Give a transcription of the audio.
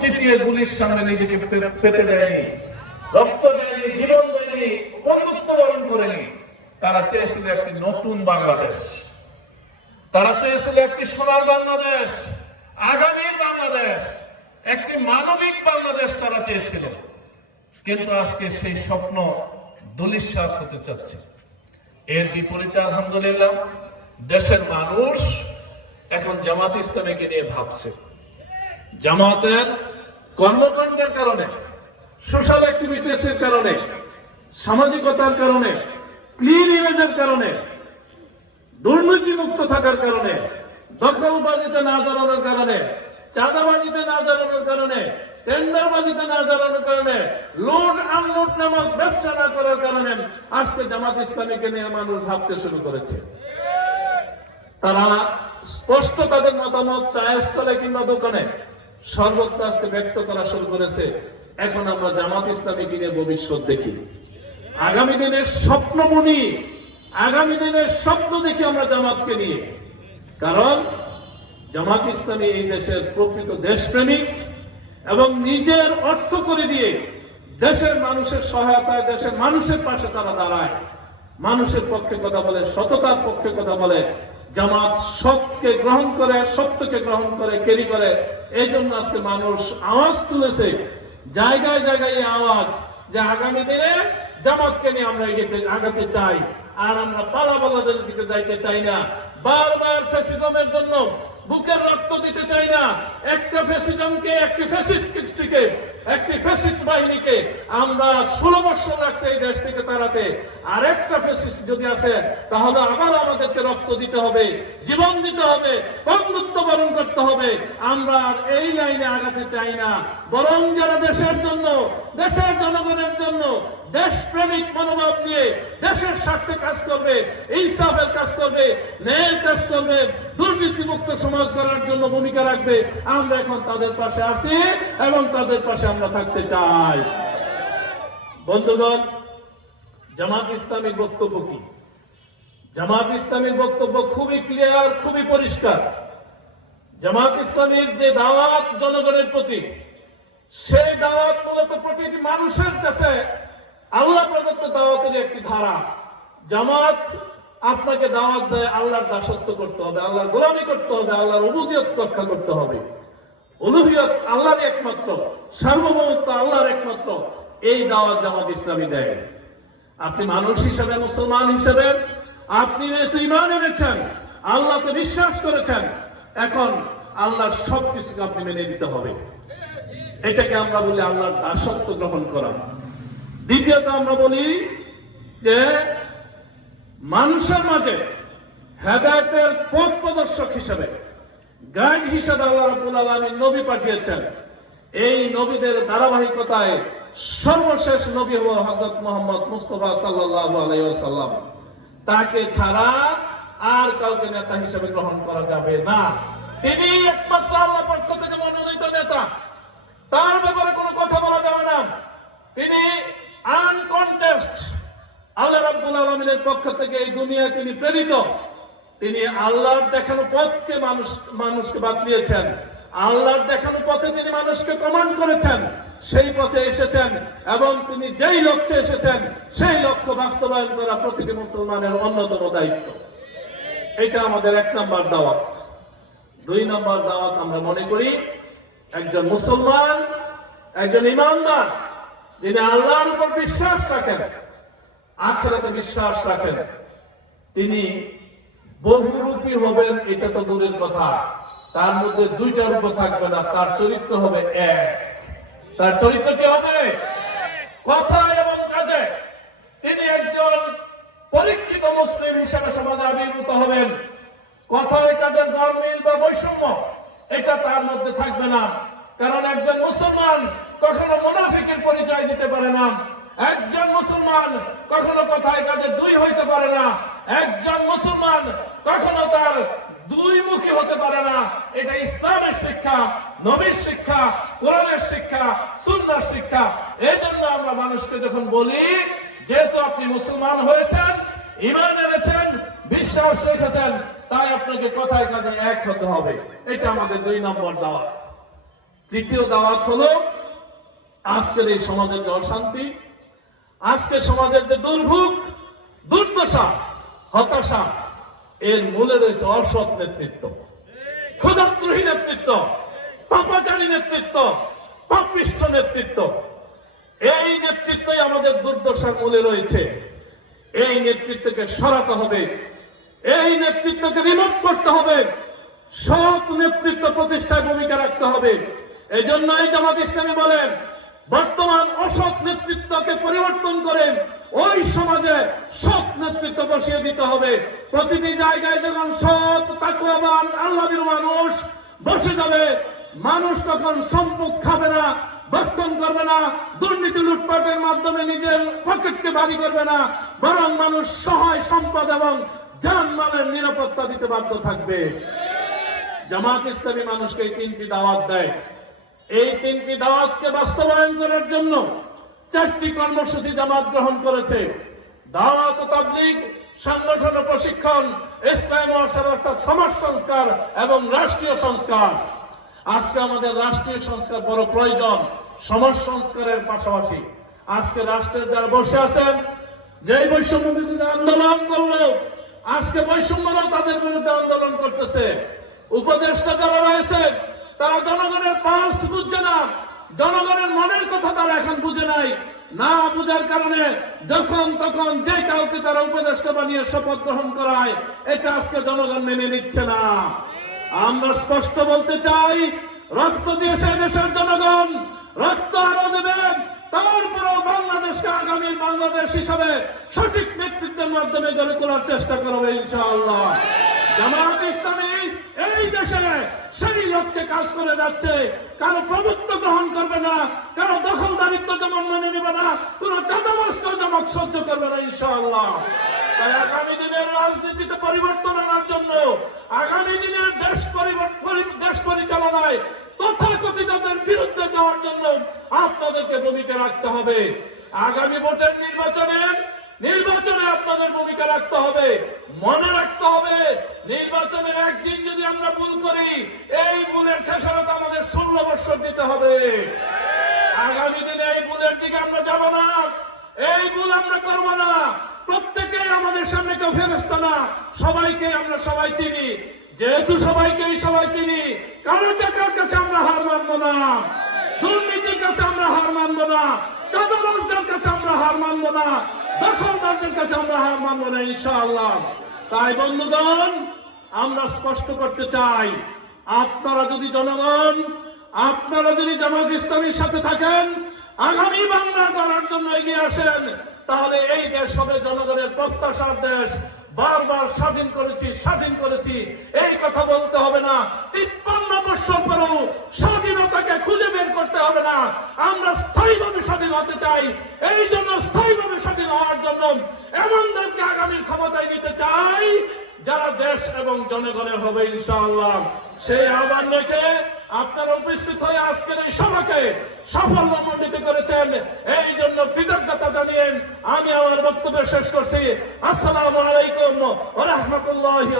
সামনে নিজেকে পেতে দেয়নি, রক্ত দেয়নি, জীবন দেয়নি, বন্ধুত্ব বরণ করেনি। তারা চেয়েছিল একটি নতুন বাংলাদেশ। তারা চেয়েছিল একটি সোনার বাংলাদেশ, আগামীর বাংলাদেশ, একটি মানবিক বাংলাদেশ তারা চেয়েছিল। কিন্তু আজকে সেই স্বপ্ন দলিশ্বাত হতে চাচ্ছে। এর বিপরীতে আলহামদুলিল্লাহ, দেশের মানুষ এখন জামাত ইসলামীকে নিয়ে ভাবছে। জামাতের কর্মকাণ্ডের কারণে, সোশ্যাল অ্যাক্টিভিটিসের কারণে, সামাজিকতার কারণে, ক্লিন ইমেজের কারণে দুর্নীতি মুক্ত থাকার কারণে, দখলবাজিতে না জড়ানোর কারণে, চাঁদাবাজিতে না জড়ানোর কারণে, টেন্ডারবাজিতে না জড়ানোর কারণে, লুট, আনলুট নামক ব্যবসা না করার কারণে আজকে জামাত ইসলামীকে নিয়ে মানুষ ভাবতে শুরু করেছে। তারা স্পষ্ট তাদের মতামত, চায়ের স্টলে কিংবা দোকানে সর্বত্র আজকে ব্যক্ত করা শুরু করেছে। এখন আমরা জামাত ইসলামীকে নিয়ে ভবিষ্যৎ দেখি। আগামী দিনের স্বপ্নমণি, আগামী দিনের স্বপ্ন দেখি আমরা জামাতকে নিয়ে। কারণ জামাত ইসলামী এই দেশের প্রকৃত দেশপ্রেমিক এবং নিজের অর্থ করে দিয়ে দেশের মানুষের সহায়তায়, দেশের মানুষের পাশে তারা দাঁড়ায়। মানুষের পক্ষে কথা বলে, সততার পক্ষে কথা বলে জামাত সৎকে গ্রহণ করে, সত্যকে গ্রহণ করে কেরি করে। এই জন্য আজকে মানুষ আওয়াজ তুলেছে। জায়গায় জায়গায় আওয়াজ যে আগামী দিনে জামাতকে নিয়ে আমরা এগিয়ে আগাতে চাই। আর আমরা পালা পালাদের দিকে যাইতে চাই না। বারবার ফ্যাসিজমের জন্য বুকের রক্ত দিতে চাই না। একটা ফ্যাসিজমকে, একটি ফ্যাসিস্টকে একটি ফ্যাসিস্ট বাহিনীকে আমরা ষোলো বছর লাগছে এই দেশ থেকে তাড়াতে। আর একটা ফ্যাসিস্ট যদি আসে তাহলে আবার আমাদেরকে রক্ত দিতে হবে, জীবন দিতে হবে বন্ধুত্ব বরণ করতে হবে। আমরা এই লাইনে আগাতে চাই না। বরং যারা দেশের জন্য, দেশের জনগণের জন্য দেশপ্রেমিক মনোভাব নিয়ে দেশের স্বার্থে কাজ করবে, ইনসাফের কাজ করবে, ন্যায়ের কাজ করবে দুর্নীতিমুক্ত সমাজ করার জন্য ভূমিকা রাখবে। আমরা এখন তাদের পাশে আছি এবং তাদের পাশে আমরা থাকতে চাই। বন্ধুগণ, জামাত ইসলামীর বক্তব্য কি? জামাত ইসলামীর বক্তব্য খুবই ক্লিয়ার খুবই পরিষ্কার। জামাত ইসলামীর যে দাওয়াত জনগণের প্রতি, সেই দাওয়াত মূলত প্রতিটি মানুষের কাছে আল্লাহ প্রদত্ত দাওয়াতের একটি ধারা। জামাত আপনাকে দাওয়াত দেয় আল্লাহর দাসত্ব করতে হবে, আল্লাহর গোলামি করতে হবে, আল্লাহর অবুদিয়ত রক্ষা করতে হবে। উলুহিয়ত আল্লাহর একমাত্র, সার্বভৌমত্ব আল্লাহর একমাত্র, এই দাওয়াত জামাত ইসলামী দেয়। আপনি মানুষ হিসেবে, মুসলমান হিসেবে, আপনি ইমান এনেছেন, আল্লাহকে বিশ্বাস করেছেন, এখন আল্লাহর সব কিছুকে আপনি মেনে দিতে হবে। এটাকে আমরা বলি আল্লাহর দাসত্ব গ্রহণ করা। দ্বিতীয়ত আমরা বলি যে মানুষের মাঝে হেদায়তের পথ প্রদর্শক হিসেবে, গাইড হিসেবে আল্লাহ রাব্বুল আলামিন নবী পাঠিয়েছেন। এই নবীদের ধারাবাহিকতায় সর্বশেষ নবী হল হযরত মুহাম্মদ মুস্তাফা সাল্লাল্লাহু আলাইহি ওয়াসাল্লাম। তাকে ছাড়া আর কাউকে নেতা হিসেবে গ্রহণ করা যাবে না। তিনি একমাত্র আল্লাহ পক্ষ থেকে মনোনীত নেতা। তার ব্যাপারে কোনো কথা বলা যাবে না তিনি আনকন্টেস্ট আল্লাহ রাব্বুল আলামিনের পক্ষ থেকে এই দুনিয়ায় তিনি প্রেরিত। তিনি আল্লাহর দেখানো পথকে মানুষ, মানুষকে বাতলিয়েছেন আল্লাহর দেখানো পথে তিনি মানুষকে কমান্ড করেছেন। সেই পথে এসেছেন এবং তিনি যেই লক্ষ্যে এসেছেন, সেই লক্ষ্য বাস্তবায়ন করা প্রতিটি মুসলমানের অন্যতম দায়িত্ব। এটা আমাদের এক নম্বর দাওয়াত। দুই নম্বর দাওয়াত আমরা মনে করি, একজন মুসলমান, একজন ইমানদার, যিনি আল্লাহর উপর বিশ্বাস রাখেন আখেরাতে বিশ্বাস রাখেন। তিনি বহুরূপী হবেন, এটা তো দূরের কথা। তার মধ্যে দুইটা রূপ থাকবে না, তার চরিত্র হবে এক। তার চরিত্র কি হবে? কথা এবং কাজে। তিনি একজন পরীক্ষিত মুসলিম হিসেবে সমাজে আবির্ভূত হবেন। কথায় কাজের গরমিল বা বৈষম্য, এটা তার মধ্যে থাকবে না। কারণ একজন মুসলমান কখনো মুনাফিকের পরিচয় দিতে পারে না। একজন মুসলমান কখনো কথায় কাজে দুই হইতে পারে না। একজন মুসলমান কখনো তার দুই মুখী হতে পারে না। এটা ইসলামের শিক্ষা, নবীর শিক্ষা, কোরআনের শিক্ষা সুন্নার শিক্ষা। এই জন্য আমরা মানুষকে যখন বলি, যেহেতু আপনি মুসলমান হয়েছেন ইমান এনেছেন, বিশ্বাস রেখেছেন, তাই আপনাকে কথায় কাজে এক হতে হবে? এটা আমাদের দুই নম্বর দাওয়াত। তৃতীয় দাওয়াত হলো, আজকের এই সমাজের যে অশান্তি আজকের সমাজের যে দুর্ভোগ, দুর্দশা, হতাশা, এর মূলে রয়েছে অসৎ নেতৃত্ব ক্ষুদাদ্রোহী নেতৃত্ব, পাপাচারী নেতৃত্ব, পাপিষ্ঠ নেতৃত্ব। এই নেতৃত্বই আমাদের দুর্দশার মূলে রয়েছে। এই নেতৃত্বকে সরাতে হবে, এই নেতৃত্বকে রিমুভ করতে হবে, সৎ নেতৃত্ব প্রতিষ্ঠায় ভূমিকা রাখতে হবে। এই এই জামাত ইসলামী বলেন বর্তমান অসৎ নেতৃত্বকে পরিবর্তন করেন ওই সমাজে সৎ নেতৃত্ব বসিয়ে দিতে হবে। প্রতিটি জায়গায় যখন সৎ তাকুয়াবান আল্লাহীর মানুষ বসে যাবে, মানুষ তখন সম্পদ খাবে না, বর্তন করবে না, দুর্নীতি লুটপাটের মাধ্যমে নিজের পকেটকে বাড়ি করবে না, বরং মানুষ সহায় সম্পদ এবং জানমালের নিরাপত্তা দিতে বাধ্য থাকবে। জামাত ইসলামী মানুষকে তিনটি দাওয়াত দেয়। এই তিনটি দাওয়াতকে বাস্তবায়ন করার জন্য চারটি কর্মসূচি জামাত গ্রহণ করেছে। দাওয়াত তাবলিগ, সংগঠন ও প্রশিক্ষণ, ইসলাম সমাজ সংস্কার এবং রাষ্ট্রীয় সংস্কার। আজকে আমাদের রাষ্ট্রীয় সংস্কার বড় প্রয়োজন, সমাজ সংস্কারের পাশাপাশি। আজকে রাষ্ট্রের যারা বসে আছেন, যেই বৈষম্য বিরোধী আন্দোলন করল আজকে বৈষম্যরাও তাদের বিরুদ্ধে আন্দোলন করতেছে। উপদেষ্টা যারা রয়েছে তারা জনগণের পাস বুঝছে না। জনগণের মনের কথা তারা এখন বুঝে নাই। না বুঝার কারণে যখন তখন যে কাউকে তারা উপদেষ্টা বানিয়ে শপথ গ্রহণ করায়, এটা আজকে জনগণ মেনে নিচ্ছে না। আমরা স্পষ্ট বলতে চাই, রক্ত দিয়েছে দেশের জনগণ রক্ত আরও দেবেন তারপরেও বাংলাদেশকে আগামী বাংলাদেশ হিসাবে সঠিক নেতৃত্বের মাধ্যমে গড়ে তোলার চেষ্টা করবে ইনশাআল্লাহ। জামায়াত ইসলামী এই দেশে সেই লক্ষ্যে কাজ করে যাচ্ছে। কারও প্রভুত্ব গ্রহণ করবে না, কারও দখলদারিত্ব যেমন মেনে নেবে না, কোন চাঁদাবাস্ত যেমন সহ্য করবে না, ইনশাআল্লাহ। আগামী দিনের রাজনীতিতে পরিবর্তন আনার জন্য, আগামী দিনের দেশ দেশ পরিচালনায় তথাকথিতদের বিরুদ্ধে যাওয়ার জন্য আপনাদেরকে ভূমিকা রাখতে হবে। আগামী ভোটের নির্বাচনে নির্বাচনে আপনাদের ভূমিকা রাখতে হবে। মনে রাখতে হবে, নির্বাচনের একদিন যদি আমরা ভুল করি এই ভুলের খেসারত আমাদের ষোলো দিতে হবে। আগামী দিনে এই ভুলের দিকে আমরা যাব না। এই ভুল আমরা করব না। প্রত্যেকেই আমাদের সামনে কেউ ফেরস্তা না। সবাইকে আমরা সবাই চিনি। যেহেতু সবাইকেই সবাই চিনি, কারও টাকার কাছে আমরা হার মানবো না। দুর্নীতির কাছে আমরা হার মানবো না। চাঁদাবাজদের কাছে আমরা হার মানবো না। দখলদারদের কাছে আমরা হার মানবো না, ইনশাআল্লাহ। তাই বন্ধুগণ, আমরা স্পষ্ট করতে চাই, আপনারা যদি জনগণ আপনারা যদি জামাত ইসলামীর সাথে থাকেন, আগামী বাংলা করার জন্য এগিয়ে আসেন, তাহলে এই দেশ হবে জনগণের প্রত্যাশার দেশ। বারবার স্বাধীন করেছি স্বাধীন করেছি। এই কথা বলতে হবে না। তিপ্পান্ন বছর পরেও স্বাধীনতাকে খুঁজে বের করতে হবে না। আমরা স্থায়ীভাবে স্বাধীন হতে চাই। এই জন্য স্থায়ীভাবে স্বাধীন হওয়ার জন্য এমনদেরকে আগামীর ক্ষমতায় নিতে চাই, যারা দেশ এবং জনগণের হবে, ইনশাআল্লাহ। সেই আহ্বান রেখে আপনারা উপস্থিত হয়ে আজকের এই সভাকে সাফল্য মণ্ডিত করেছেন। এই জন্য কৃতজ্ঞতা জানিয়ে আমি আমার বক্তব্য শেষ করছি। আসসালামু আলাইকুম ওয়া রাহমাতুল্লাহি